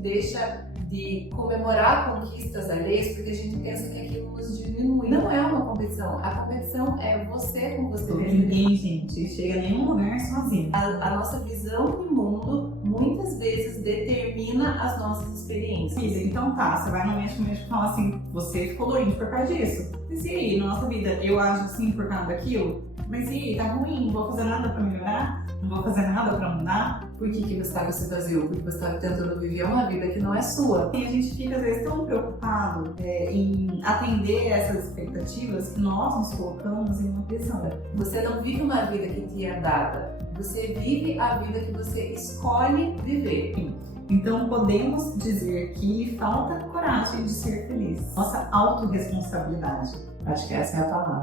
deixa de comemorar conquistas alheias porque a gente pensa que aquilo nos diminui. Não é uma competição. A competição é você com você mesmo. Ninguém, gente, chega a nenhum lugar sozinho. A nossa visão de mundo muitas vezes determina as nossas experiências. Então tá, você vai no médico, o médico fala assim, você ficou doente por causa disso. Mas e aí, na nossa vida, eu ajo assim por causa daquilo? Mas e aí, tá ruim, não vou fazer nada pra melhorar? Não vou fazer nada pra mudar? Por que você está com esse vazio? Porque você está tentando viver uma vida que não é sua. E a gente fica, às vezes, tão preocupado em atender essas expectativas que nós nos colocamos em uma pressão. Você não vive uma vida que te é dada. Você vive a vida que você escolhe viver. Então, podemos dizer que falta coragem de ser feliz. Nossa autorresponsabilidade. Acho que essa é a palavra.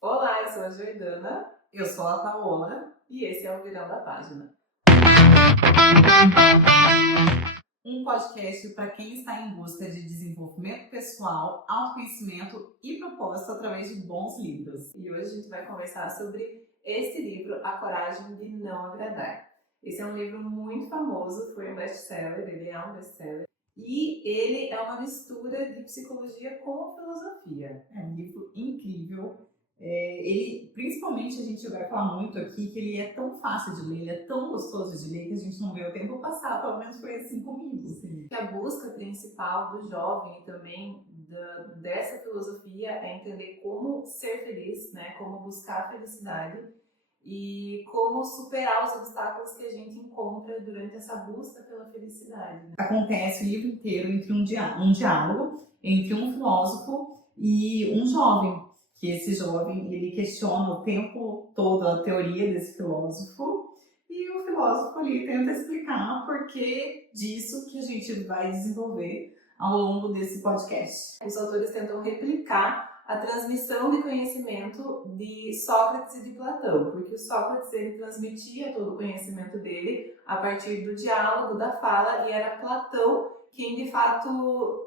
Olá, eu sou a Jordana. Eu sou a Paola. E esse é o Virando a Página. Um podcast para quem está em busca de desenvolvimento pessoal, autoconhecimento e propósito através de bons livros. E hoje a gente vai conversar sobre esse livro, A Coragem de Não Agradar. Esse é um livro muito famoso, foi um best-seller, ele é um best-seller. E ele é uma mistura de psicologia com filosofia. É um livro incrível. Ele, principalmente, a gente vai falar muito aqui que ele é tão fácil de ler, ele é tão gostoso de ler que a gente não vê o tempo passar, pelo menos foi assim comigo. Sim. A busca principal do jovem e também dessa filosofia é entender como ser feliz, né? Como buscar a felicidade e como superar os obstáculos que a gente encontra durante essa busca pela felicidade. Acontece o livro inteiro entre um diálogo entre um filósofo e um jovem. Que esse jovem, ele questiona o tempo todo a teoria desse filósofo e o filósofo ali tenta explicar o porquê disso que a gente vai desenvolver ao longo desse podcast. Os autores tentam replicar a transmissão de conhecimento de Sócrates e de Platão, porque o Sócrates ele transmitia todo o conhecimento dele a partir do diálogo, da fala, e era Platão quem de fato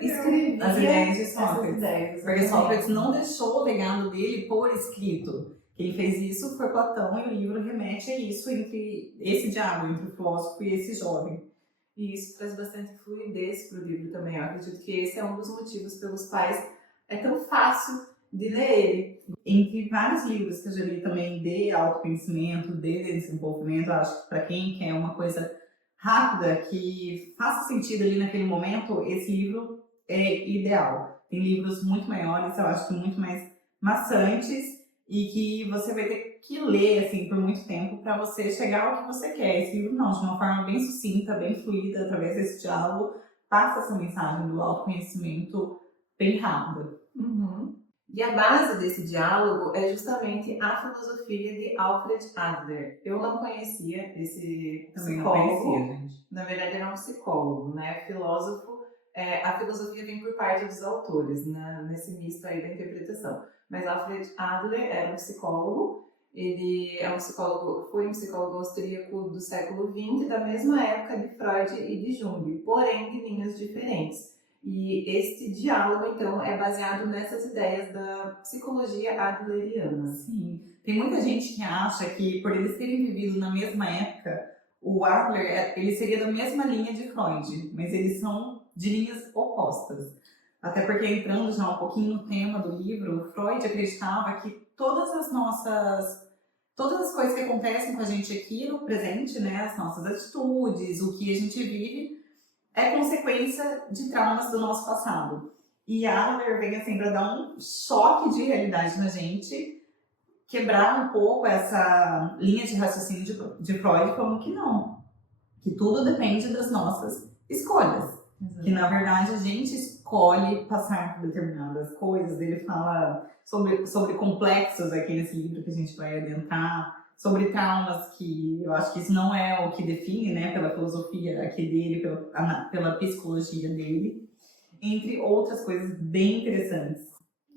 escrevia as ideias de Sócrates. Ideias, porque Sócrates não deixou o legado dele por escrito. Quem fez isso foi Platão e o livro remete a isso, entre esse diálogo entre o filósofo e esse jovem. E isso traz bastante fluidez para o livro também. Eu acredito que esse é um dos motivos pelos quais é tão fácil de ler ele. Entre vários livros que eu já li também de autoconhecimento, de desenvolvimento, acho que para quem quer uma coisa rápida, que faça sentido ali naquele momento, esse livro é ideal. Tem livros muito maiores, eu acho que muito mais maçantes e que você vai ter que ler assim por muito tempo para você chegar ao que você quer. Esse livro não, de uma forma bem sucinta, bem fluida, através desse diálogo, passa essa mensagem do autoconhecimento bem rápida. Uhum. E a base desse diálogo é justamente a filosofia de Alfred Adler. Eu não conhecia esse psicólogo. Não conhecia, gente. Na verdade, ele é um psicólogo, né? Filósofo. A filosofia vem por parte dos autores, né? Nesse misto aí da interpretação. Mas Alfred Adler era um psicólogo. Ele é um psicólogo, foi um psicólogo austríaco do século XX, da mesma época de Freud e de Jung, porém de linhas diferentes. E este diálogo, então, é baseado nessas ideias da psicologia adleriana. Sim. Tem muita gente que acha que, por eles terem vivido na mesma época, o Adler ele seria da mesma linha de Freud, mas eles são de linhas opostas. Até porque, entrando já um pouquinho no tema do livro, Freud acreditava que todas as coisas que acontecem com a gente aqui no presente, né, as nossas atitudes, o que a gente vive, é consequência de traumas do nosso passado. E Adler vem assim para dar um choque de realidade na gente, quebrar um pouco essa linha de raciocínio de Freud, como que não, que tudo depende das nossas escolhas. Exato. Que na verdade a gente escolhe passar por determinadas coisas. Ele fala sobre complexos aqui nesse livro que a gente vai adentrar, sobre traumas, que eu acho que isso não é o que define, né, pela filosofia aqui dele, pela psicologia dele, entre outras coisas bem interessantes,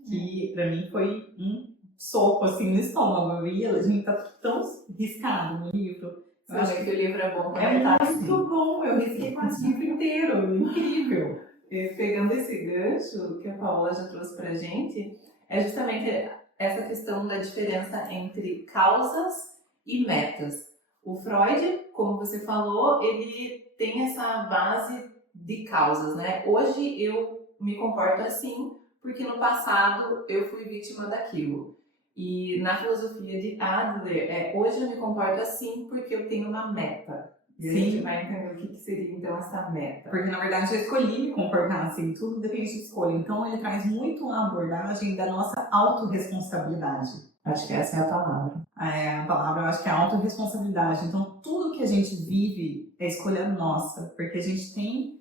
que pra mim foi um soco assim no estômago, e a gente tá tão riscado no livro. Eu acho que o livro é bom pra É muito assim. bom, eu risquei quase o livro inteiro, incrível. Pegando esse gancho que a Paola já trouxe pra gente, é justamente essa questão da diferença entre causas e metas. O Freud, como você falou, ele tem essa base de causas, né? Hoje eu me comporto assim porque no passado eu fui vítima daquilo. E na filosofia de Adler, hoje eu me comporto assim porque eu tenho uma meta. E a gente vai entender o que seria então essa meta. Porque na verdade eu escolhi me comportar assim, tudo depende de escolha. Então ele traz muito a abordagem da nossa autorresponsabilidade. Acho que essa é a palavra. A palavra eu acho que é a autorresponsabilidade. Então tudo que a gente vive é escolha nossa, porque a gente tem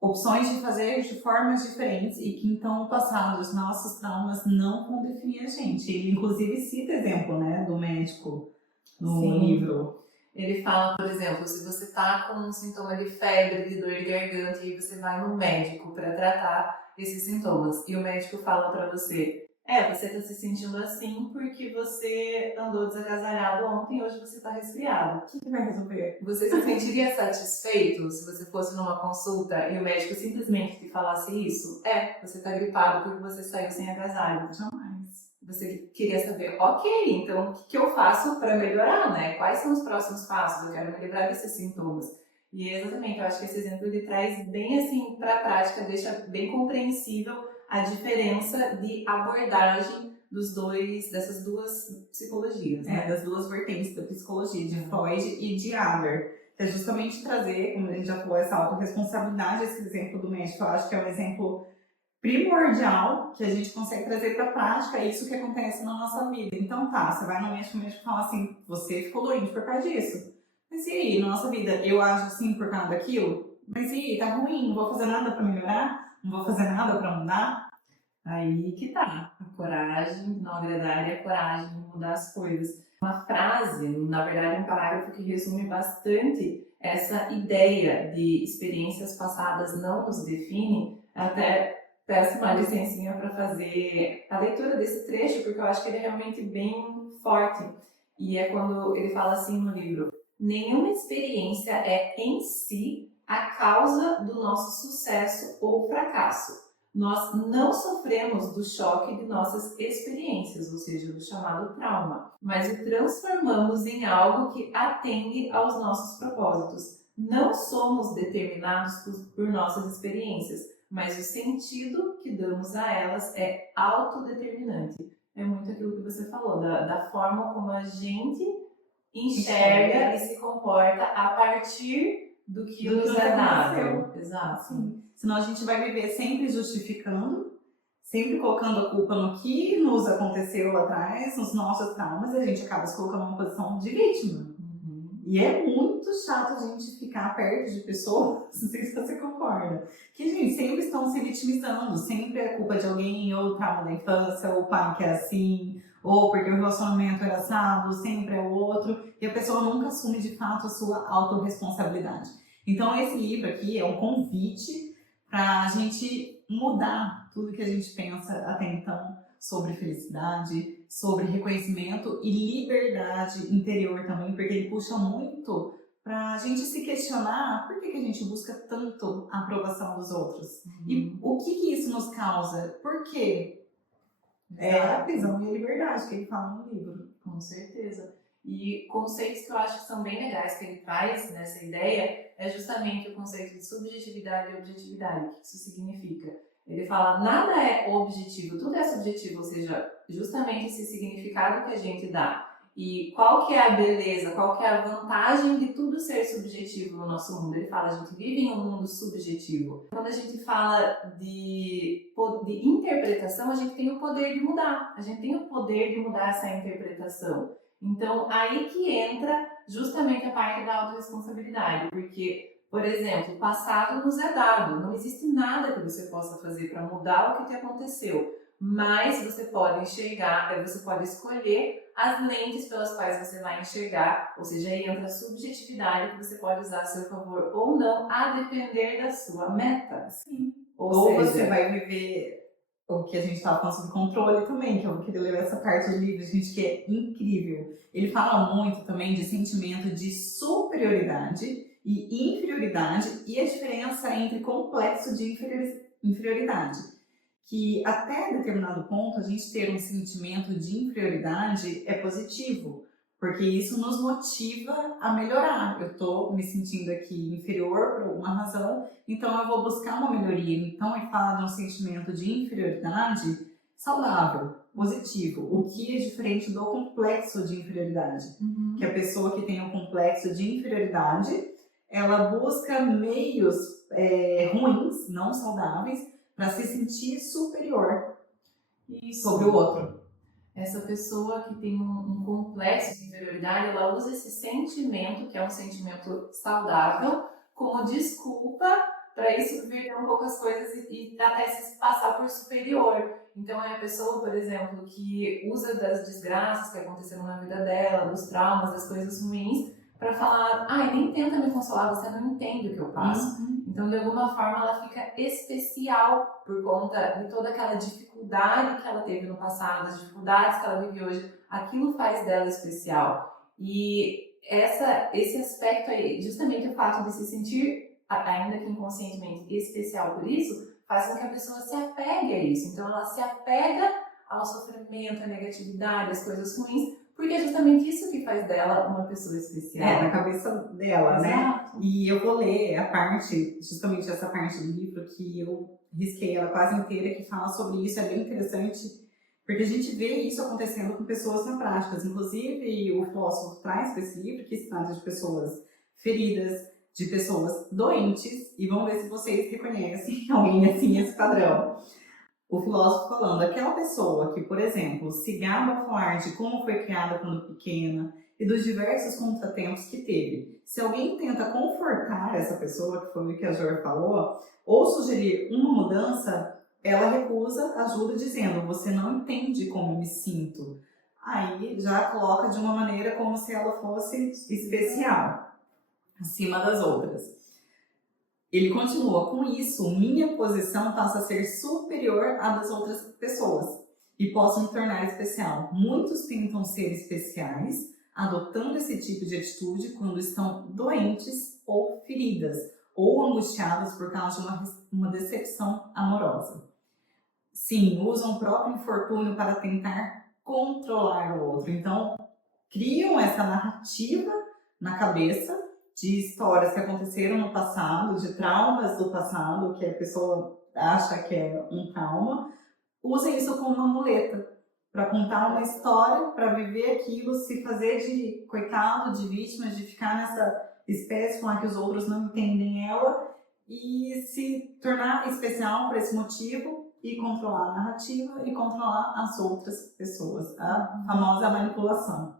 opções de fazer de formas diferentes e que então o passado, os nossos traumas não vão definir a gente. Ele inclusive cita exemplo, né, do médico no livro. Ele fala, por exemplo, se você está com um sintoma de febre, de dor de garganta, e você vai no médico para tratar esses sintomas, e o médico fala para você, você está se sentindo assim porque você andou desacasalhado ontem e hoje você está resfriado. O que vai resolver? Você se sentiria satisfeito se você fosse numa consulta e o médico simplesmente te falasse isso? Você está gripado porque você saiu sem agasalho. Jamais. Você queria saber, ok, então o que eu faço para melhorar, né? Quais são os próximos passos? Eu quero me livrar desses sintomas. E exatamente, eu acho que esse exemplo ele traz bem assim para a prática, deixa bem compreensível a diferença de abordagem dessas duas psicologias, né? Das duas vertentes da psicologia, de Freud e de Adler. Que é justamente trazer, como a gente já falou, essa autorresponsabilidade, esse exemplo do médico, eu acho que é um exemplo primordial que a gente consegue trazer para a prática isso que acontece na nossa vida. Então você vai no médico, o médico fala assim, você ficou doente por causa disso. Mas e aí, na nossa vida, eu ajo assim por causa daquilo? Mas e aí, tá ruim, não vou fazer nada para melhorar? Não vou fazer nada para mudar? Aí que tá, a coragem, não agradar e a coragem de mudar as coisas. Uma frase, na verdade um parágrafo que resume bastante essa ideia de experiências passadas não nos definem, até peço uma licencinha para fazer a leitura desse trecho, porque eu acho que ele é realmente bem forte. E é quando ele fala assim no livro, nenhuma experiência é em si a causa do nosso sucesso ou fracasso. Nós não sofremos do choque de nossas experiências, ou seja, do chamado trauma, mas o transformamos em algo que atende aos nossos propósitos. Não somos determinados por nossas experiências, mas o sentido que damos a elas é autodeterminante. É muito aquilo que você falou, da forma como a gente enxerga e se comporta a partir do que nos é dado. Exato. Sim. Senão a gente vai viver sempre justificando, sempre colocando a culpa no que nos aconteceu lá atrás, nos nossos traumas, e a gente acaba se colocando numa posição de vítima. E é muito chato a gente ficar perto de pessoas, não sei se você concorda, que, gente, sempre estão se vitimizando, sempre é culpa de alguém, ou o trauma da infância, ou o pai que é assim, ou porque o relacionamento era assado, sempre é o outro, e a pessoa nunca assume de fato a sua autorresponsabilidade. Então esse livro aqui é um convite para a gente mudar tudo que a gente pensa até então sobre felicidade, sobre reconhecimento e liberdade interior também, porque ele puxa muito para a gente se questionar por que a gente busca tanto a aprovação dos outros. E o que isso nos causa? Por quê? É a prisão e a liberdade que ele fala no livro. Com certeza. E conceitos que eu acho que são bem legais que ele traz nessa ideia é justamente o conceito de subjetividade e objetividade. O que isso significa? Ele fala, nada é objetivo, tudo é subjetivo, ou seja, justamente esse significado que a gente dá. E qual que é a beleza, qual que é a vantagem de tudo ser subjetivo no nosso mundo? Ele fala, a gente vive em um mundo subjetivo. Quando a gente fala de interpretação, a gente tem o poder de mudar. A gente tem o poder de mudar essa interpretação. Então, aí que entra justamente a parte da autorresponsabilidade, porque, por exemplo, o passado nos é dado, não existe nada que você possa fazer para mudar o que te aconteceu, mas você pode enxergar, você pode escolher as lentes pelas quais você vai enxergar, ou seja, aí entra a subjetividade que você pode usar a seu favor ou não, a depender da sua meta. Sim. Ou seja, você vai viver o que a gente estava falando sobre controle também, que eu queria ler essa parte do livro, gente, que é incrível. Ele fala muito também de sentimento de superioridade e inferioridade e a diferença entre complexo de inferioridade. Que até determinado ponto a gente ter um sentimento de inferioridade é positivo, porque isso nos motiva a melhorar. Eu estou me sentindo aqui inferior por alguma razão, então eu vou buscar uma melhoria. Então, ele fala de um sentimento de inferioridade saudável, positivo, o que é diferente do complexo de inferioridade. Que a pessoa que tem um complexo de inferioridade, ela busca meios ruins, não saudáveis, para se sentir superior sobre o outro. Essa pessoa que tem um complexo de inferioridade, ela usa esse sentimento, que é um sentimento saudável, como desculpa para ir subverter um pouco as coisas e até se passar por superior. Então é a pessoa, por exemplo, que usa das desgraças que aconteceram na vida dela, dos traumas, das coisas ruins, para falar, nem tenta me consolar, você não entende o que eu passo. Então, de alguma forma, ela fica especial por conta de toda aquela dificuldade que ela teve no passado, as dificuldades que ela vive hoje. Aquilo faz dela especial. E esse aspecto aí, justamente o fato de se sentir, ainda que inconscientemente, especial por isso, faz com que a pessoa se apegue a isso. Então, ela se apega ao sofrimento, à negatividade, às coisas ruins, porque é justamente isso que faz dela uma pessoa especial. Na cabeça dela, Exato. né? E eu vou ler a parte, justamente essa parte do livro que eu risquei ela quase inteira, que fala sobre isso, é bem interessante, porque a gente vê isso acontecendo com pessoas na prática. Inclusive, o filósofo traz para esse livro que se trata de pessoas feridas, de pessoas doentes, e vamos ver se vocês reconhecem alguém assim, esse padrão. O filósofo falando, aquela pessoa que, por exemplo, se gaba ao falar de como foi criada quando pequena e dos diversos contratempos que teve. Se alguém tenta confortar essa pessoa, que foi o que a Jor falou, ou sugerir uma mudança, ela recusa ajuda dizendo, você não entende como eu me sinto. Aí já coloca de uma maneira como se ela fosse especial, acima das outras. Ele continua, com isso, minha posição passa a ser superior à das outras pessoas e posso me tornar especial. Muitos tentam ser especiais, adotando esse tipo de atitude quando estão doentes ou feridas, ou angustiadas por causa de uma decepção amorosa. Sim, usam o próprio infortúnio para tentar controlar o outro. Então, criam essa narrativa na cabeça de histórias que aconteceram no passado, de traumas do passado, que a pessoa acha que é um trauma, usa isso como uma muleta para contar uma história, para viver aquilo, se fazer de coitado, de vítima, de ficar nessa espécie com a que os outros não entendem ela e se tornar especial por esse motivo e controlar a narrativa e controlar as outras pessoas, a famosa manipulação.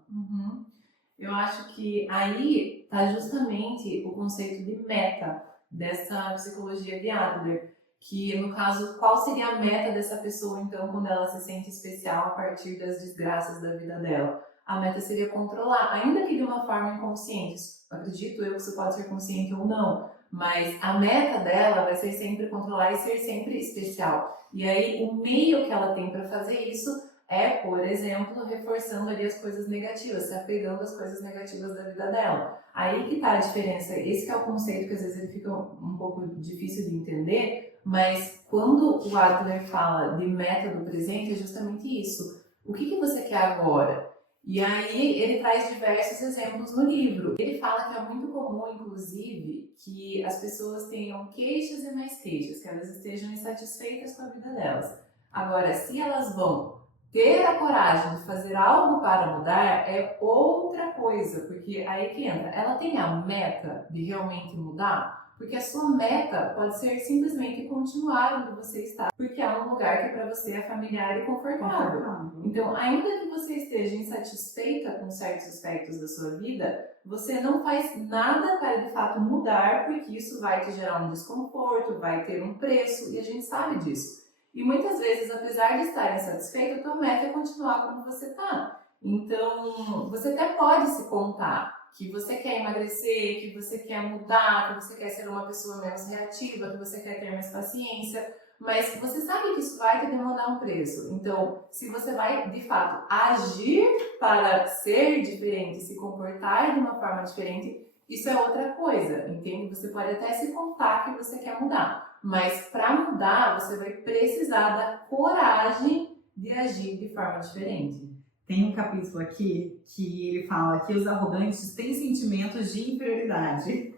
Eu acho que aí está justamente o conceito de meta dessa psicologia de Adler, que no caso, qual seria a meta dessa pessoa então quando ela se sente especial a partir das desgraças da vida dela? A meta seria controlar, ainda que de uma forma inconsciente. Acredito eu que isso pode ser consciente ou não, mas a meta dela vai ser sempre controlar e ser sempre especial. E aí o meio que ela tem para fazer isso é, por exemplo, reforçando ali as coisas negativas, se apegando às coisas negativas da vida dela. Aí que tá a diferença. Esse que é o conceito que às vezes ele fica um pouco difícil de entender, mas quando o Adler fala de meta do presente, é justamente isso. O que você quer agora? E aí ele traz diversos exemplos no livro. Ele fala que é muito comum, inclusive, que as pessoas tenham queixas e mais queixas, que elas estejam insatisfeitas com a vida delas. Agora, se elas vão ter a coragem de fazer algo para mudar é outra coisa, porque aí que entra. Ela tem a meta de realmente mudar, porque a sua meta pode ser simplesmente continuar onde você está, porque é um lugar que para você é familiar e confortável. Então, ainda que você esteja insatisfeita com certos aspectos da sua vida, você não faz nada para de fato mudar, porque isso vai te gerar um desconforto, vai ter um preço, e a gente sabe disso. E muitas vezes, apesar de estar insatisfeito, a tua meta é continuar como você está. Então, você até pode se contar que você quer emagrecer, que você quer mudar, que você quer ser uma pessoa menos reativa, que você quer ter mais paciência, mas você sabe que isso vai te demandar um preço. Então, se você vai, de fato, agir para ser diferente, se comportar de uma forma diferente, isso é outra coisa, entende? Você pode até se contar que você quer mudar. Mas para mudar, você vai precisar da coragem de agir de forma diferente. Tem um capítulo aqui que ele fala que os arrogantes têm sentimentos de inferioridade.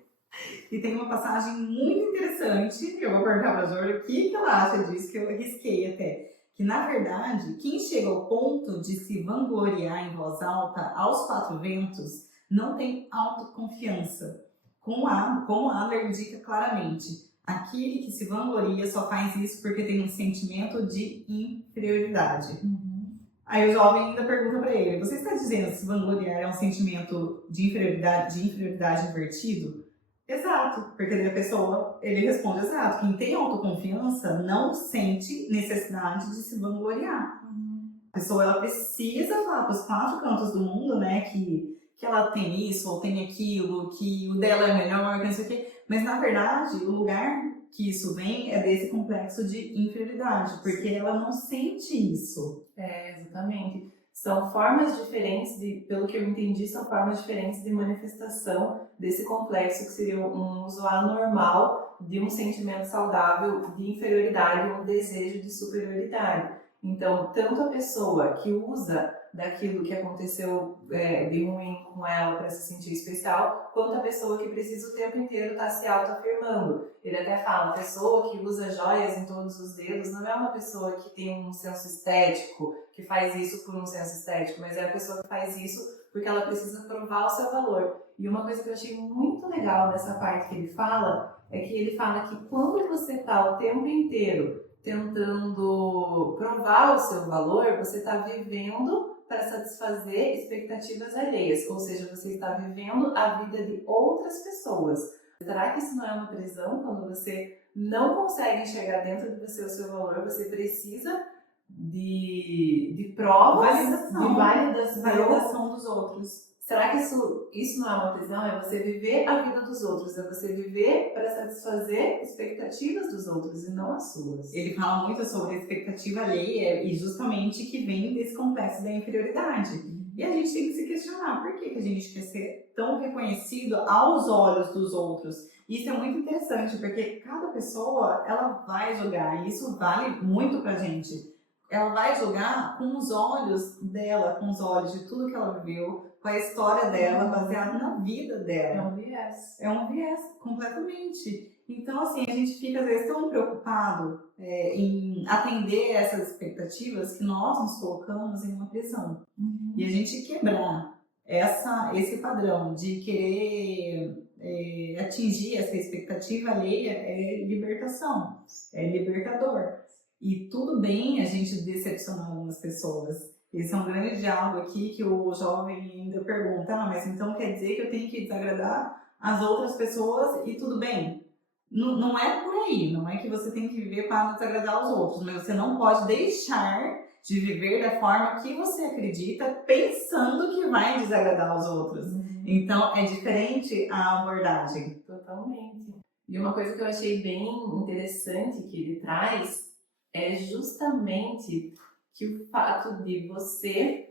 E tem uma passagem muito interessante, que eu vou perguntar para a Júlia o que ela acha disso, que eu risquei até. Que, na verdade, quem chega ao ponto de se vangloriar em voz alta aos quatro ventos não tem autoconfiança. Como Adler indica claramente, aquele que se vangloria só faz isso porque tem um sentimento de inferioridade. Aí o jovem ainda pergunta para ele, você está dizendo que se vangloriar é um sentimento de inferioridade invertido? Exato, porque daí a pessoa, ele responde exato, quem tem autoconfiança não sente necessidade de se vangloriar. A pessoa, ela precisa falar para os quatro cantos do mundo, né, que ela tem isso ou tem aquilo, que o dela é melhor, que não sei o quê, mas na verdade, o lugar que isso vem é desse complexo de inferioridade, porque ela não sente isso. Exatamente. São formas diferentes, pelo que eu entendi, são formas diferentes de manifestação desse complexo que seria um uso anormal de um sentimento saudável de inferioridade ou um desejo de superioridade. Então, tanto a pessoa que usa daquilo que aconteceu de ruim com ela para se sentir especial, quanto a pessoa que precisa o tempo inteiro estar se autoafirmando. Ele até fala, a pessoa que usa joias em todos os dedos não é uma pessoa que tem um senso estético, que faz isso por um senso estético, mas é a pessoa que faz isso porque ela precisa provar o seu valor. E uma coisa que eu achei muito legal dessa parte que ele fala, é que ele fala que quando você está o tempo inteiro tentando provar o seu valor, você está vivendo para satisfazer expectativas alheias, ou seja, você está vivendo a vida de outras pessoas. Será que isso não é uma prisão? Quando você não consegue enxergar dentro de você o seu valor, você precisa de provas, de validação dos outros. Será que isso não é uma prisão? É você viver a vida dos outros, é você viver para satisfazer expectativas dos outros e não as suas. Ele fala muito sobre a expectativa alheia e justamente que vem desse complexo da inferioridade. E a gente tem que se questionar por que a gente quer ser tão reconhecido aos olhos dos outros. Isso é muito interessante, porque cada pessoa ela vai julgar, e isso vale muito pra gente. Ela vai julgar com os olhos dela, com os olhos de tudo que ela viveu, com a história dela, baseada na vida dela. É um viés. É um viés, completamente. Então, assim, a gente fica, às vezes, tão preocupado em atender essas expectativas que nós nos colocamos em uma prisão. E a gente quebrar esse padrão de querer atingir essa expectativa alheia é libertação, é libertador. E tudo bem a gente decepcionar algumas pessoas. Esse é um grande diálogo aqui que o jovem ainda pergunta, mas então quer dizer que eu tenho que desagradar as outras pessoas e tudo bem? Não é por aí, não é que você tem que viver para desagradar os outros, mas você não pode deixar de viver da forma que você acredita, pensando que vai desagradar os outros. Então, é diferente a abordagem. Totalmente. E uma coisa que eu achei bem interessante que ele traz é justamente que o fato de você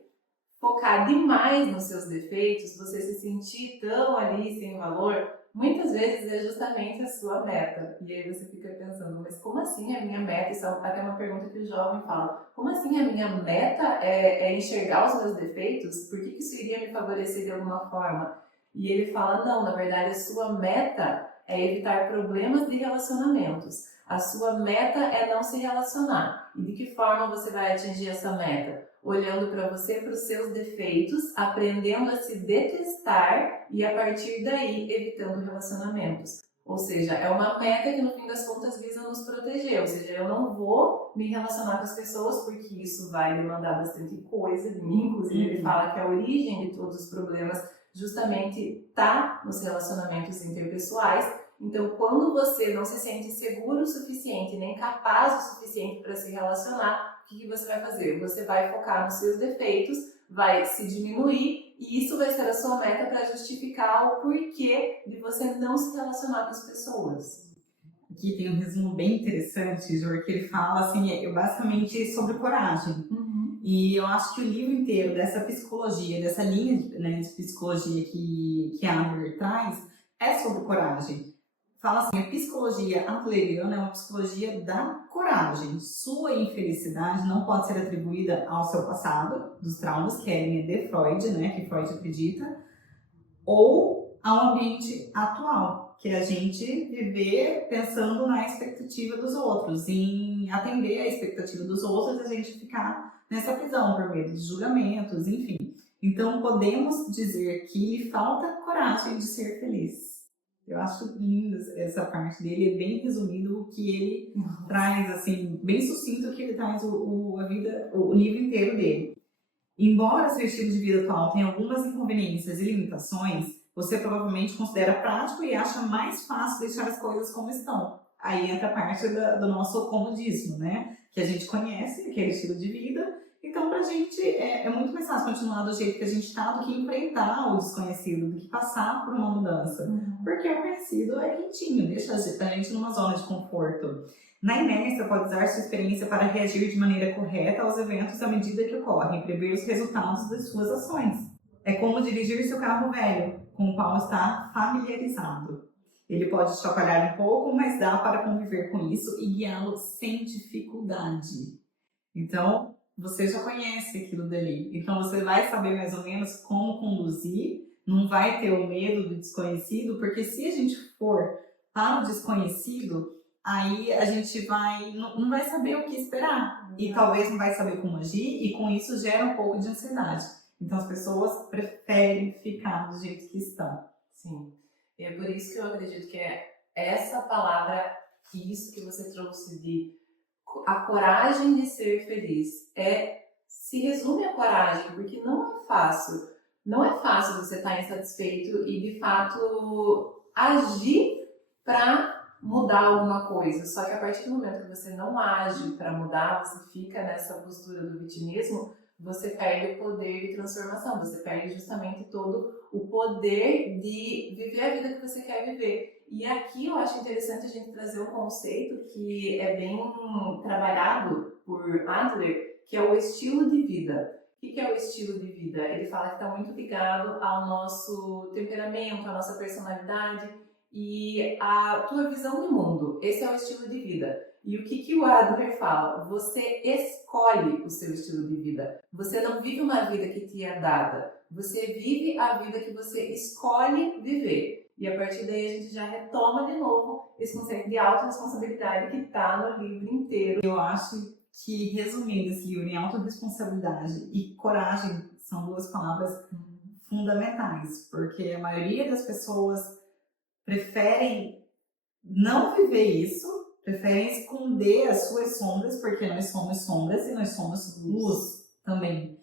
focar demais nos seus defeitos, você se sentir tão ali sem valor, muitas vezes é justamente a sua meta. E aí você fica pensando, mas como assim a minha meta? Isso é até uma pergunta que o jovem fala. Como assim a minha meta é enxergar os meus defeitos? Por que isso iria me favorecer de alguma forma? E ele fala, não, na verdade a sua meta é evitar problemas de relacionamentos. A sua meta é não se relacionar. E de que forma você vai atingir essa meta? Olhando para você, para os seus defeitos, aprendendo a se detestar e a partir daí evitando relacionamentos. Ou seja, é uma meta que no fim das contas visa nos proteger. Ou seja, eu não vou me relacionar com as pessoas porque isso vai demandar bastante coisa de mim. Inclusive ele fala que a origem de todos os problemas justamente está nos relacionamentos interpessoais. Então, quando você não se sente seguro o suficiente, nem capaz o suficiente para se relacionar, o que você vai fazer? Você vai focar nos seus defeitos, vai se diminuir e isso vai ser a sua meta para justificar o porquê de você não se relacionar com as pessoas. Aqui tem um resumo bem interessante, Jor, que ele fala assim, basicamente sobre coragem. E eu acho que o livro inteiro dessa psicologia, dessa linha de psicologia que a Adler traz, é sobre coragem. fala assim, a psicologia adleriana é uma psicologia da coragem. Sua infelicidade não pode ser atribuída ao seu passado, dos traumas, que é a linha de Freud, né, que Freud acredita, ou ao ambiente atual, que é a gente viver pensando na expectativa dos outros, em atender a expectativa dos outros, a gente ficar nessa prisão por medo de julgamentos, enfim. Então, podemos dizer que lhe falta coragem de ser feliz. Eu acho linda essa parte dele, é bem resumido o que ele traz, assim, bem sucinto o que ele traz o livro inteiro dele. Embora seu estilo de vida atual tenha algumas inconveniências e limitações, você provavelmente considera prático e acha mais fácil deixar as coisas como estão. Aí entra a parte do nosso comodismo, né? Que a gente conhece, aquele estilo de vida. Então, pra gente, é muito mais fácil continuar do jeito que a gente está do que enfrentar o desconhecido, do que passar por uma mudança. Porque o conhecido é quentinho, deixa a gente numa zona de conforto. Na inércia, pode usar sua experiência para reagir de maneira correta aos eventos à medida que ocorrem, prever os resultados das suas ações. É como dirigir seu carro velho, com o qual está familiarizado. Ele pode chacoalhar um pouco, mas dá para conviver com isso e guiá-lo sem dificuldade. Então, você já conhece aquilo dali. Então, você vai saber mais ou menos como conduzir, não vai ter o medo do desconhecido, porque se a gente for para o desconhecido, aí a gente não vai saber o que esperar. E talvez não vai saber como agir, e com isso gera um pouco de ansiedade. Então as pessoas preferem ficar do jeito que estão. Sim. E é por isso que eu acredito que é essa palavra, que isso que você trouxe de a coragem de ser feliz, se resume a coragem, porque não é fácil. Não é fácil você estar insatisfeito e, de fato, agir para mudar alguma coisa. Só que a partir do momento que você não age para mudar, você fica nessa postura do vitimismo, você perde o poder de transformação, você perde justamente todo o poder de viver a vida que você quer viver. E aqui eu acho interessante a gente trazer um conceito que é bem trabalhado por Adler, que é o estilo de vida. O que é o estilo de vida? Ele fala que está muito ligado ao nosso temperamento, à nossa personalidade e à tua visão de mundo. Esse é o estilo de vida. E o que o Adler fala? Você escolhe o seu estilo de vida. Você não vive uma vida que te é dada. Você vive a vida que você escolhe viver. E a partir daí a gente já retoma de novo esse conceito de autorresponsabilidade que está no livro inteiro. Eu acho que, resumindo esse livro, em autorresponsabilidade e coragem são duas palavras fundamentais, porque a maioria das pessoas preferem não viver isso, preferem esconder as suas sombras, porque nós somos sombras e nós somos luz também.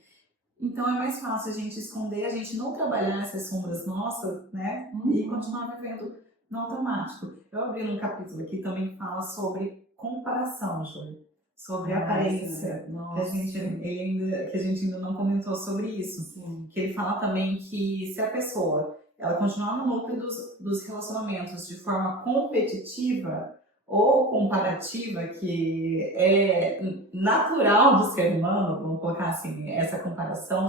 Então é mais fácil a gente esconder, a gente não trabalhar essas sombras nossas, né? E continuar vivendo no automático. Eu abri um capítulo aqui também que fala sobre comparação, Júlia. Sobre aparência, que a gente ainda não comentou sobre isso. Sim. Que ele fala também que se a pessoa ela continuar no núcleo dos relacionamentos de forma competitiva ou comparativa, que é natural do ser humano, vamos colocar assim, essa comparação,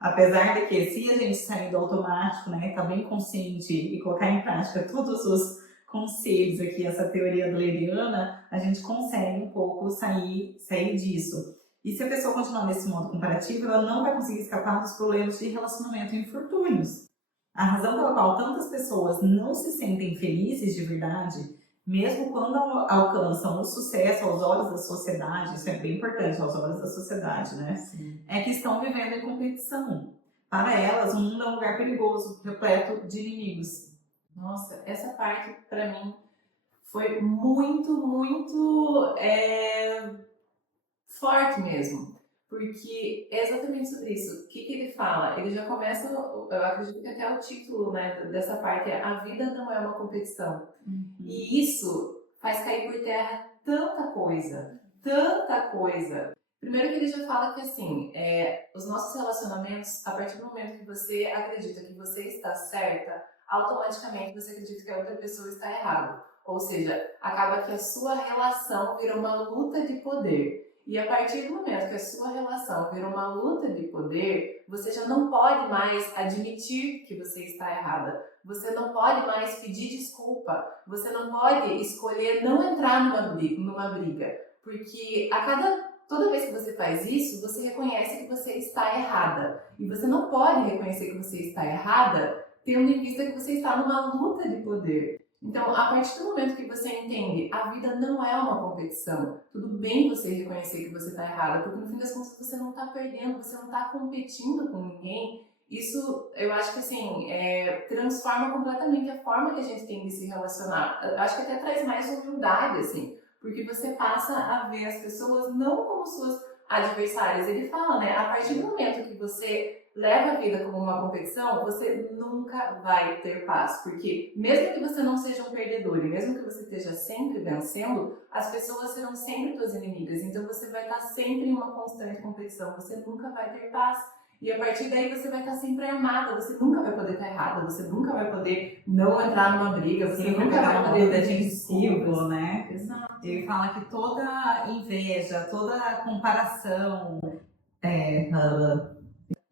apesar de que se a gente sair do automático, né, tá bem consciente e colocar em prática todos os conselhos aqui, essa teoria adleriana, a gente consegue um pouco sair disso. E se a pessoa continuar nesse modo comparativo, ela não vai conseguir escapar dos problemas de relacionamento e infortúnios. A razão pela qual tantas pessoas não se sentem felizes de verdade, mesmo quando alcançam o sucesso aos olhos da sociedade, isso é bem importante, aos olhos da sociedade, né? Sim. É que estão vivendo em competição. Para elas, o mundo é um lugar perigoso, repleto de inimigos. Nossa, essa parte para mim foi muito forte mesmo, porque é exatamente sobre isso. O que ele fala? Ele já começa, eu acredito que até o título, né, dessa parte é A Vida Não É Uma Competição. E isso faz cair por terra tanta coisa. Primeiro que ele já fala que assim, os nossos relacionamentos, a partir do momento que você acredita que você está certa, automaticamente você acredita que a outra pessoa está errada. Ou seja, acaba que a sua relação vira uma luta de poder. E a partir do momento que a sua relação vira uma luta de poder, você já não pode mais admitir que você está errada. Você não pode mais pedir desculpa. Você não pode escolher não entrar numa briga. Porque toda vez que você faz isso, você reconhece que você está errada. E você não pode reconhecer que você está errada tendo em vista que você está numa luta de poder. Então, a partir do momento que você entende, a vida não é uma competição. Tudo bem você reconhecer que você está errada, porque no fim das contas você não está perdendo, você não está competindo com ninguém. Isso, eu acho que assim, transforma completamente a forma que a gente tem de se relacionar. Eu acho que até traz mais humildade, assim, porque você passa a ver as pessoas não como suas adversárias. Ele fala, né, a partir do momento que você leva a vida como uma competição, você nunca vai ter paz, porque mesmo que você não seja um perdedor e mesmo que você esteja sempre vencendo, as pessoas serão sempre tuas inimigas, então você vai estar sempre em uma constante competição, você nunca vai ter paz. E a partir daí você vai estar sempre armada, você nunca vai poder estar errada, você nunca vai poder não entrar numa briga, você nunca vai poder dar defensivo, né? Exato. Ele fala que toda inveja, toda comparação,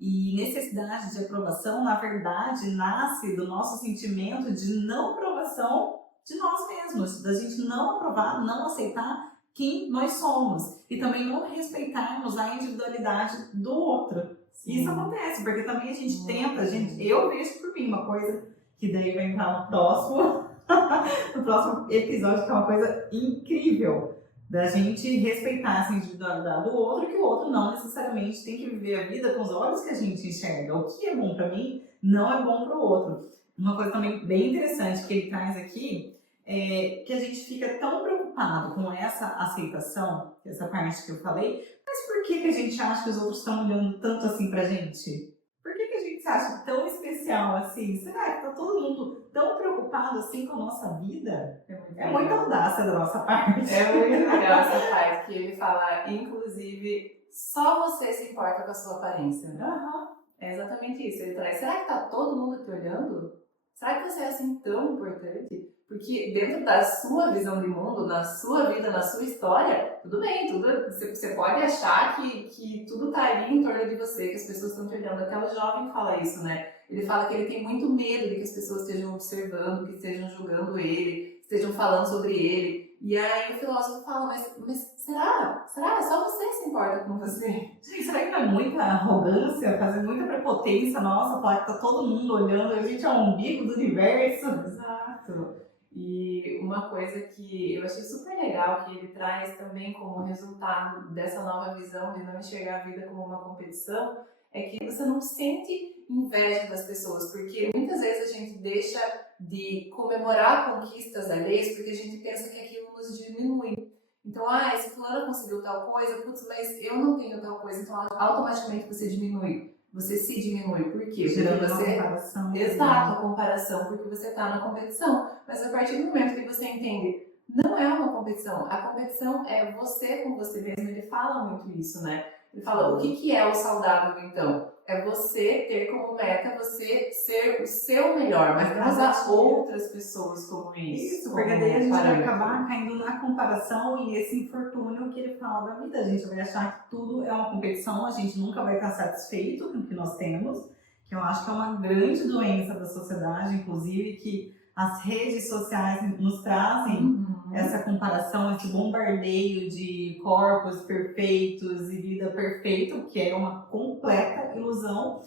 e necessidade de aprovação, na verdade, nasce do nosso sentimento de não aprovação de nós mesmos, da gente não aprovar, não aceitar quem nós somos e também não respeitarmos a individualidade do outro. Sim. Isso acontece, porque também a gente tenta, eu vejo por mim uma coisa que daí vai entrar no próximo episódio, que é uma coisa incrível. Da gente respeitar essa individualidade do outro, que o outro não necessariamente tem que viver a vida com os olhos que a gente enxerga. O que é bom para mim não é bom para o outro. Uma coisa também bem interessante que ele traz aqui é que a gente fica tão preocupado com essa aceitação, essa parte que eu falei, mas por que a gente acha que os outros estão olhando tanto assim pra gente? Por que a gente se acha tão especial assim? Será que tá todo mundo tão preocupado assim com a nossa vida? É muita audácia da nossa parte. É muito legal essa parte que ele fala, inclusive, só você se importa com a sua aparência. Uhum. É exatamente isso. Ele traz, será que tá todo mundo te olhando? Será que você é assim tão importante? Porque dentro da sua visão de mundo, na sua vida, na sua história, tudo bem, você pode achar que tudo tá ali em torno de você, que as pessoas estão te olhando. Até o jovem fala isso, né? Ele fala que ele tem muito medo de que as pessoas estejam observando, que estejam julgando ele, estejam falando sobre ele. E aí o filósofo fala, mas será? Será? Só você se importa com você? Gente, será que não é muita arrogância, fazer muita prepotência nossa, falar que tá todo mundo olhando, a gente é o umbigo do universo? Exato. E uma coisa que eu achei super legal, que ele traz também como resultado dessa nova visão de não enxergar a vida como uma competição, é que você não sente inveja das pessoas, porque muitas vezes a gente deixa de comemorar conquistas alheias porque a gente pensa que aquilo nos diminui. Então, esse fulano conseguiu tal coisa, putz, mas eu não tenho tal coisa, então automaticamente você diminui. Você se diminui. Por quê? Porque você... comparação. Exato, a comparação, porque você está na competição. Mas a partir do momento que você entende, não é uma competição. A competição é você com você mesmo. Ele fala muito isso, né? Ele fala, o que é o saudável, então? É você ter como meta você ser o seu melhor, mas não usar outras pessoas como isso. Porque daí a gente vai acabar caindo na comparação e esse infortúnio que ele fala da vida. A gente vai achar que tudo é uma competição, a gente nunca vai estar satisfeito com o que nós temos, que eu acho que é uma grande doença da sociedade, inclusive, que as redes sociais nos trazem essa comparação, esse bombardeio de corpos perfeitos e vida perfeita, que é uma completa ilusão.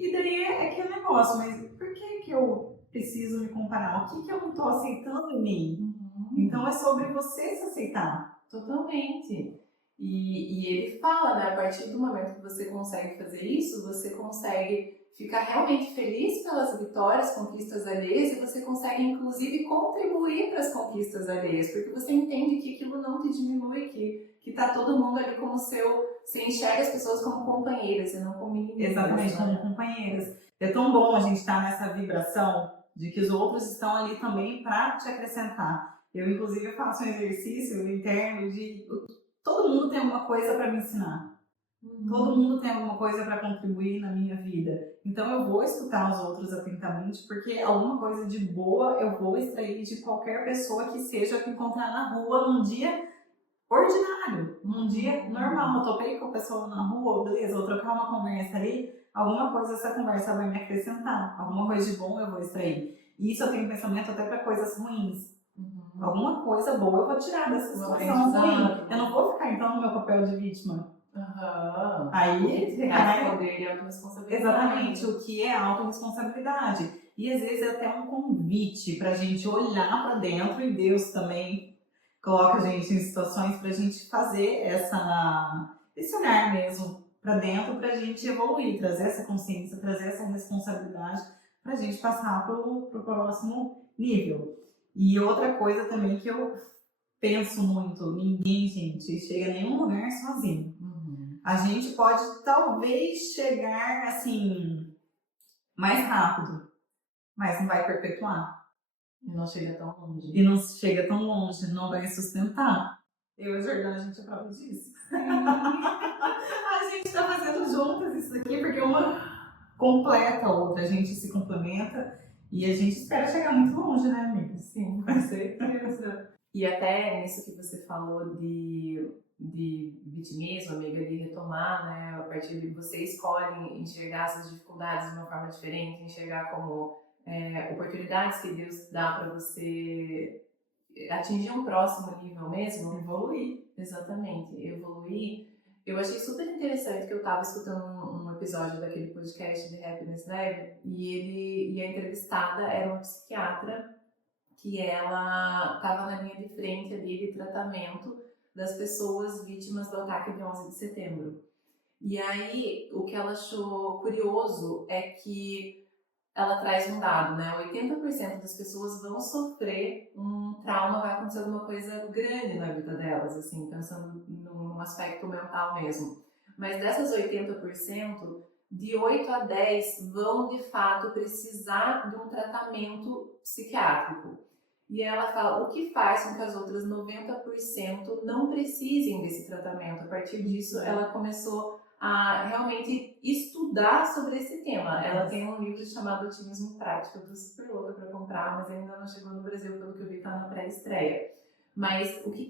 E daí é aquele negócio, mas por que eu preciso me comparar? O que eu não estou aceitando em mim? Então é sobre você se aceitar. Totalmente. E ele fala, né, a partir do momento que você consegue fazer isso, você consegue ficar realmente feliz pelas vitórias, conquistas alheias, e você consegue inclusive contribuir para as conquistas alheias, porque você entende que aquilo não te diminui, que tá todo mundo ali como você enxerga as pessoas como companheiras e não como inimigas. Exatamente, como companheiras. É tão bom a gente estar nessa vibração de que os outros estão ali também para te acrescentar. Eu inclusive faço um exercício interno de todo mundo tem alguma coisa para me ensinar. Todo mundo tem alguma coisa para contribuir na minha vida. Então eu vou escutar os outros atentamente, porque alguma coisa de boa eu vou extrair de qualquer pessoa que seja que encontrar na rua num dia ordinário, num dia normal. Eu topei com a pessoa na rua, beleza, vou trocar uma conversa ali, alguma coisa essa conversa vai me acrescentar, alguma coisa de bom eu vou extrair. E isso eu tenho pensamento até para coisas ruins. Alguma coisa boa eu vou tirar dessa situação ruim. Eu não vou ficar então no meu papel de vítima. Aí poder e autorresponsabilidade. Exatamente, o que é autorresponsabilidade. E às vezes é até um convite pra gente olhar pra dentro, e Deus também coloca a gente em situações pra gente fazer esse olhar mesmo pra dentro, pra gente evoluir, trazer essa consciência, trazer essa responsabilidade pra gente passar pro próximo nível. E outra coisa também que eu penso muito, ninguém, gente, chega a nenhum lugar sozinho. A gente pode talvez chegar assim mais rápido, mas não vai perpetuar. E não chega tão longe. E não chega tão longe, não vai sustentar. Eu e a Jordana, a gente é prova disso. A gente tá fazendo juntas isso aqui, porque uma completa a outra, a gente se complementa e a gente espera chegar muito longe, né, amiga? Sim, com certeza. E até nisso que você falou de vitimismo, amiga, de retomar, né, a partir de você escolhe enxergar essas dificuldades de uma forma diferente, enxergar como oportunidades que Deus dá para você atingir um próximo nível mesmo. Evoluir. Exatamente, evoluir. Eu achei super interessante que eu estava escutando um episódio daquele podcast de Happiness Lab e a entrevistada era uma psiquiatra que ela estava na linha de frente ali de tratamento das pessoas vítimas do ataque de 11 de setembro. E aí, o que ela achou curioso é que ela traz um dado, né? 80% das pessoas vão sofrer um trauma, vai acontecer alguma coisa grande na vida delas, assim, pensando num aspecto mental mesmo. Mas dessas 80%, de 8 a 10 vão, de fato, precisar de um tratamento psiquiátrico. E ela fala o que faz com que as outras 90% não precisem desse tratamento. A partir disso, ela começou a realmente estudar sobre esse tema. Ela tem um livro chamado Otimismo Prático. Eu tô super louca para comprar, mas ainda não chegou no Brasil, pelo que eu vi, tá na pré-estreia. Mas o que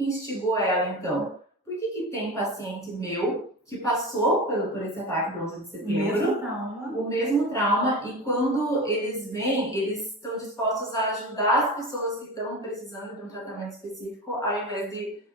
instigou ela, então? Por que tem paciente meu que passou por esse ataque do 11 de setembro, o mesmo trauma, e quando eles vêm, eles estão dispostos a ajudar as pessoas que estão precisando de um tratamento específico, ao invés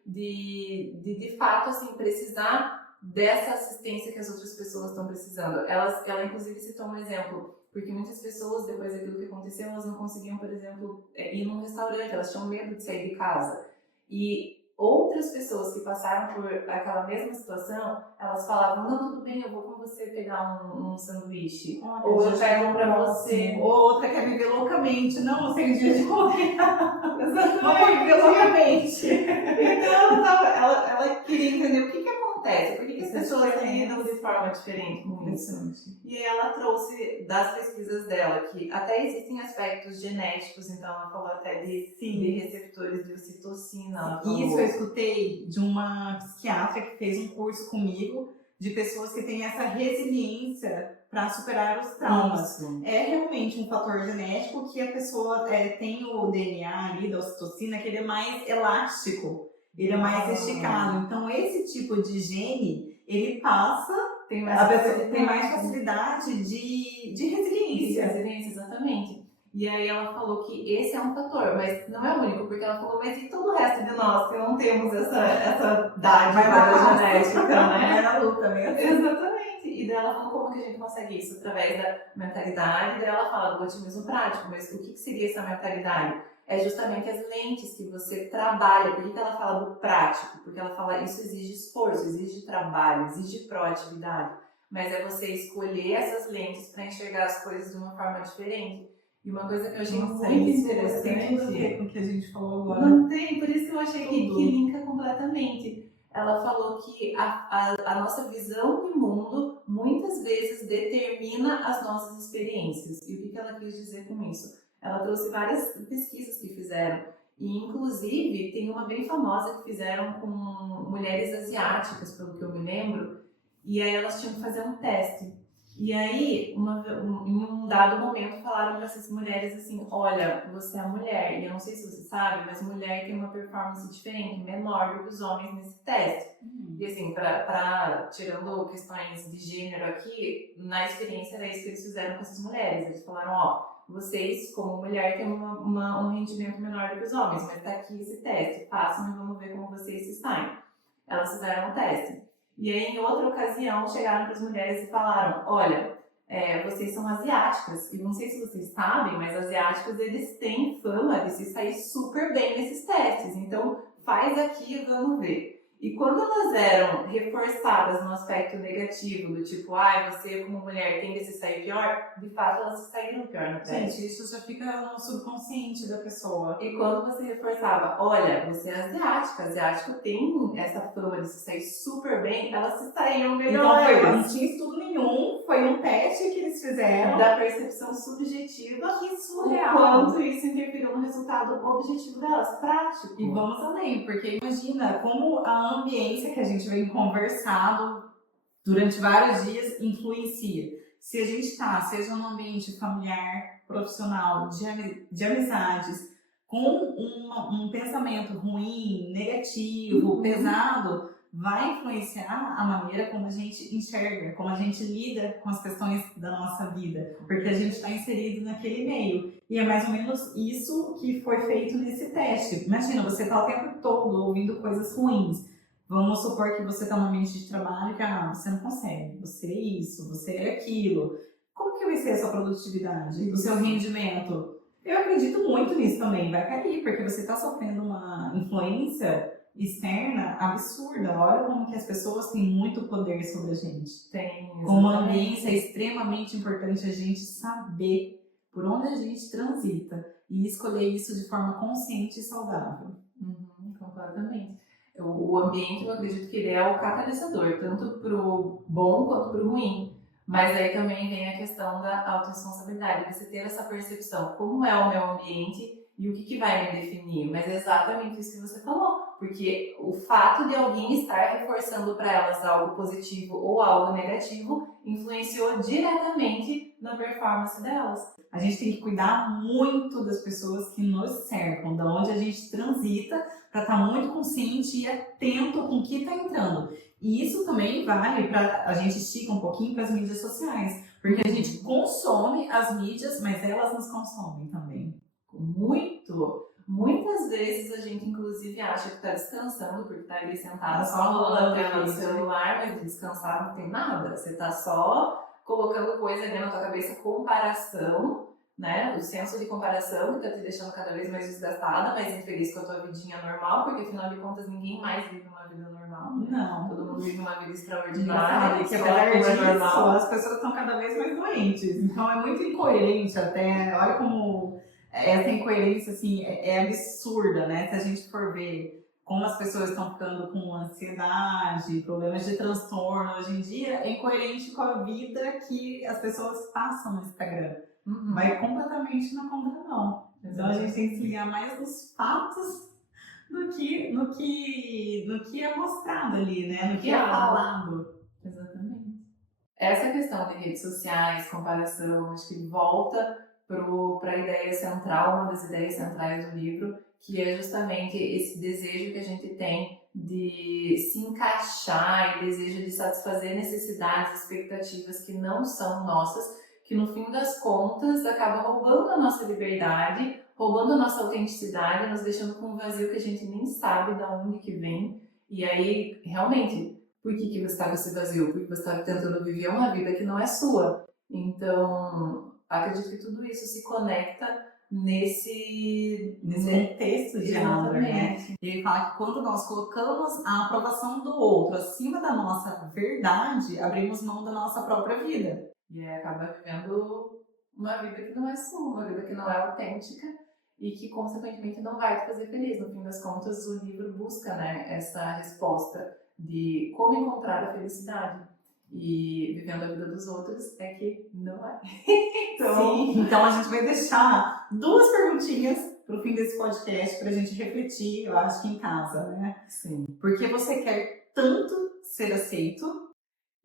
de fato, assim, precisar dessa assistência que as outras pessoas estão precisando. Ela inclusive citou um exemplo, porque muitas pessoas, depois daquilo que aconteceu, elas não conseguiam, por exemplo, ir num restaurante, elas tinham medo de sair de casa. E outras pessoas que passaram por aquela mesma situação, elas falavam, não, tudo bem, eu vou com você pegar um sanduíche. Ou eu pego pra você. Ou outra quer viver loucamente. Não, eu tenho dia de morrer. Exatamente. Vou viver loucamente. Então ela queria entender o que acontece, por que as pessoas lidam de forma diferente com isso. E aí ela trouxe das pesquisas dela que até existem aspectos genéticos, então ela falou até de receptores de ocitocina. Isso eu escutei de uma psiquiatra que fez um curso comigo, de pessoas que têm essa resiliência para superar os traumas. É realmente um fator genético que a pessoa tem o DNA ali da ocitocina, que ele é mais elástico, ele é mais esticado. Então esse tipo de gene, ele passa, a pessoa tem mais facilidade de resiliência. De resiliência, exatamente. E aí ela falou que esse é um fator, mas não é o único, porque ela falou, mas e todo o resto de nós que não temos essa dádiva genética, né? Vai na luta mesmo. Exatamente. E daí ela falou como que a gente consegue isso? Através da mentalidade. Daí ela fala do otimismo prático, mas o que seria essa mentalidade? É justamente as lentes que você trabalha. Por que ela fala do prático? Porque ela fala isso exige esforço, exige trabalho, exige proatividade. Mas é você escolher essas lentes para enxergar as coisas de uma forma diferente. E uma coisa que eu achei muito interessante... Tem tudo a ver com o que a gente falou agora. Não tem, por isso que eu achei que linka completamente. Ela falou que a nossa visão de mundo muitas vezes determina as nossas experiências. E o que ela quis dizer com isso? Ela trouxe várias pesquisas que fizeram. E, inclusive, tem uma bem famosa que fizeram com mulheres asiáticas, pelo que eu me lembro. E aí elas tinham que fazer um teste. E aí, em um dado momento, falaram para essas mulheres assim: olha, você é mulher, e eu não sei se você sabe, mas mulher tem uma performance diferente, menor do que os homens nesse teste. E assim, tirando questões de gênero aqui, na experiência era isso que eles fizeram com essas mulheres. Eles falaram: ó, vocês, como mulher, têm um rendimento menor do que os homens, mas tá aqui esse teste, façam e vamos ver como vocês se saem. Elas fizeram o teste. E aí, em outra ocasião, chegaram para as mulheres e falaram: olha, vocês são asiáticas, e não sei se vocês sabem, mas asiáticos, eles têm fama de se sair super bem nesses testes, então faz aqui e vamos ver. E quando elas eram reforçadas no aspecto negativo, do tipo, você como mulher tende a se sair pior, de fato elas se saíram pior no teste. Gente, isso já fica no subconsciente da pessoa. E quando você reforçava: olha, você é asiática, asiático tem essa fama de se sair super bem, elas se saíam melhor. Então, não tinha estudo nenhum, foi um teste que eles fizeram. Da percepção subjetiva, Que surreal. quanto isso interferiu no resultado objetivo delas, prático. E vamos além, porque imagina como a ambiência que a gente vem conversado durante vários dias influencia. Se a gente está, seja no ambiente familiar, profissional, de amizades, com um pensamento ruim, negativo, pesado, vai influenciar a maneira como a gente enxerga, como a gente lida com as questões da nossa vida, porque a gente está inserido naquele meio. E é mais ou menos isso que foi feito nesse teste. Imagina, você está o tempo todo ouvindo coisas ruins. Vamos supor que você está num ambiente de trabalho que você não consegue, você é isso, você é aquilo. Como que vai ser a sua produtividade, o seu rendimento? Eu acredito muito nisso também, vai cair, porque você está sofrendo uma influência externa absurda. Olha como que as pessoas têm muito poder sobre a gente. Tem, como a ambiência é extremamente importante a gente saber por onde a gente transita e escolher isso de forma consciente e saudável. Completamente. O ambiente, eu acredito que ele é o catalisador, tanto pro bom quanto pro ruim. Mas aí também vem a questão da autorresponsabilidade, você ter essa percepção, como é o meu ambiente e o que vai me definir. Mas é exatamente isso que você falou, porque o fato de alguém estar reforçando para elas algo positivo ou algo negativo influenciou diretamente na performance delas. A gente tem que cuidar muito das pessoas que nos cercam, da onde a gente transita, para estar muito consciente e atento com o que está entrando. E isso também vale para a gente estica um pouquinho para as mídias sociais, porque a gente consome as mídias, mas elas nos consomem também. Muito! Muitas vezes a gente inclusive acha que está descansando porque está ali sentada só rolando a tela do celular, mas descansar não tem nada. Você está só colocando coisa ali na tua cabeça, comparação, né? O senso de comparação que está te deixando cada vez mais desgastada, mais infeliz com a tua vidinha normal, porque afinal de contas ninguém mais vive uma vida normal. Não. Todo mundo vive uma vida extraordinária. Que apesar disso, as pessoas estão cada vez mais doentes. Então é muito incoerente até. Olha como essa incoerência assim, é absurda, né? Se a gente for ver como as pessoas estão ficando com ansiedade, problemas de transtorno hoje em dia, é incoerente com a vida que as pessoas passam no Instagram. Vai completamente na contramão. Então a gente tem que se ligar mais nos fatos no que é mostrado ali, né? No que é falado. Exatamente. Essa questão de redes sociais, comparação, acho que volta para a ideia central, uma das ideias centrais do livro, que é justamente esse desejo que a gente tem de se encaixar e desejo de satisfazer necessidades, expectativas que não são nossas, que no fim das contas acaba roubando a nossa liberdade, roubando a nossa autenticidade, nos deixando com um vazio que a gente nem sabe de onde que vem. E aí, realmente, por que você está com esse vazio? Porque você está tentando viver uma vida que não é sua. Então, acredito que tudo isso se conecta nesse contexto de aula, né? Ele fala que quando nós colocamos a aprovação do outro acima da nossa verdade, abrimos mão da nossa própria vida. E acaba vivendo uma vida que não é sua, uma vida que não é autêntica e que, consequentemente, não vai te fazer feliz. No fim das contas, o livro busca, né, essa resposta de como encontrar a felicidade. E vivendo a vida dos outros é que não é. Então a gente vai deixar 2 perguntinhas pro fim desse podcast pra gente refletir, eu acho que em casa, né? Sim. Porque você quer tanto ser aceito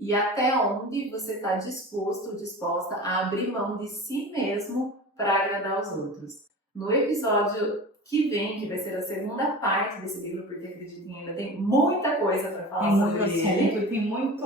e até onde você está disposto ou disposta a abrir mão de si mesmo para agradar os outros. No episódio que vem, que vai ser a segunda parte desse livro, porque acreditem, ainda tem muita coisa para falar sobre ele. Gente, tem muito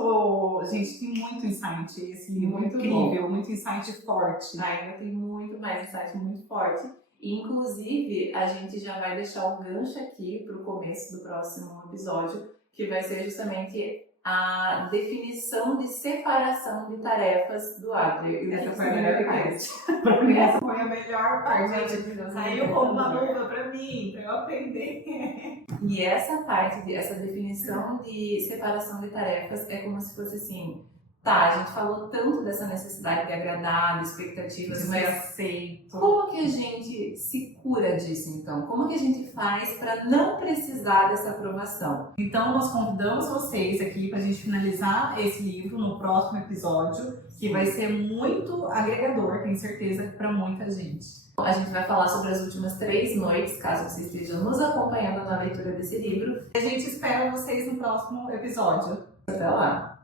insight esse livro, Muito incrível, bom. muito insight forte. Ainda tem muito mais insight, muito forte. E, inclusive, a gente já vai deixar um gancho aqui para o começo do próximo episódio, que vai ser justamente a definição de separação de tarefas do Adler. Essa foi a melhor parte. Pra mim, essa foi a melhor parte. Gente, saiu como uma luva pra mim, pra eu aprender. E essa parte, essa definição de separação de tarefas é como se fosse assim, tá, a gente falou tanto dessa necessidade de agradar, de expectativas, mas aceito. Como que a gente se cura disso, então? Como que a gente faz para não precisar dessa aprovação? Então, nós convidamos vocês aqui para a gente finalizar esse livro no próximo episódio, que vai ser muito agregador, tenho certeza, para muita gente. A gente vai falar sobre as últimas 3 noites, caso você esteja nos acompanhando na leitura desse livro. A gente espera vocês no próximo episódio. Até lá!